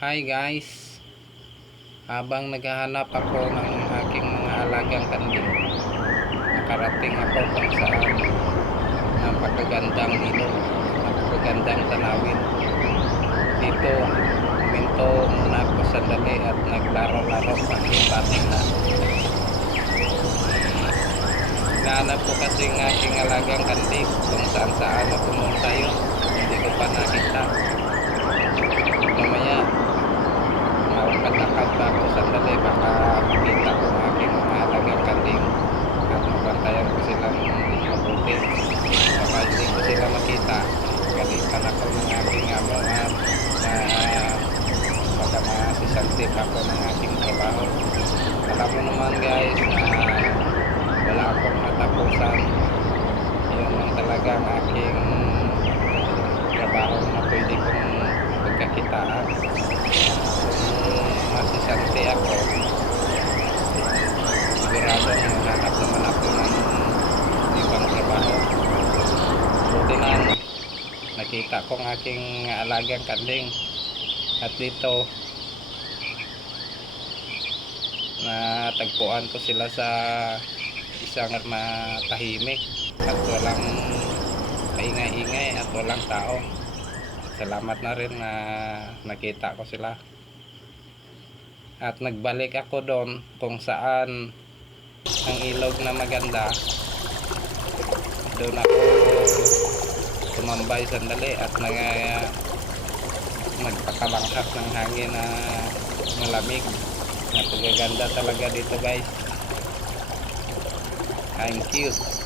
Hi guys, habang naghahanap ako ng aking mga alagang kambing, nakarating ako kung saan napakagandang ilog, napakagandang tanawin. Dito, minto muna ako sandali at naglaro-laro pa yung bating na. Nahanap ko kasi ng aking alagang kambing kung saan ako pumunta yun, hindi ko pa nakita. Mamaya lakad-lakad pa ako sandali, baka makita ko ang aking mga alagang kambing at mabantayan ko silang mabuti. Baka hindi ko sila makita, galitan ako ng aking amo at baka masisantip ako ng aking trabaho. Alam mo naman guys na wala akong natapusan. Yun lang talaga ang aking trabaho na pwede kong pagkakitaan. Masisante ako, sigurado maghanap naman ako ng ibang trabaho. Buti na nakita ko ang aking alagang kambing at dito natagpuan ko sila sa isang matahimik at walang kaingay-ingay at walang tao. Salamat na rin na nakita ko sila. At nagbalik ako doon kung saan ang ilog na maganda. Doon ako tumambay sandali at nagpakalangkas ng hangin na malamig. Napakaganda talaga dito guys. Thank you.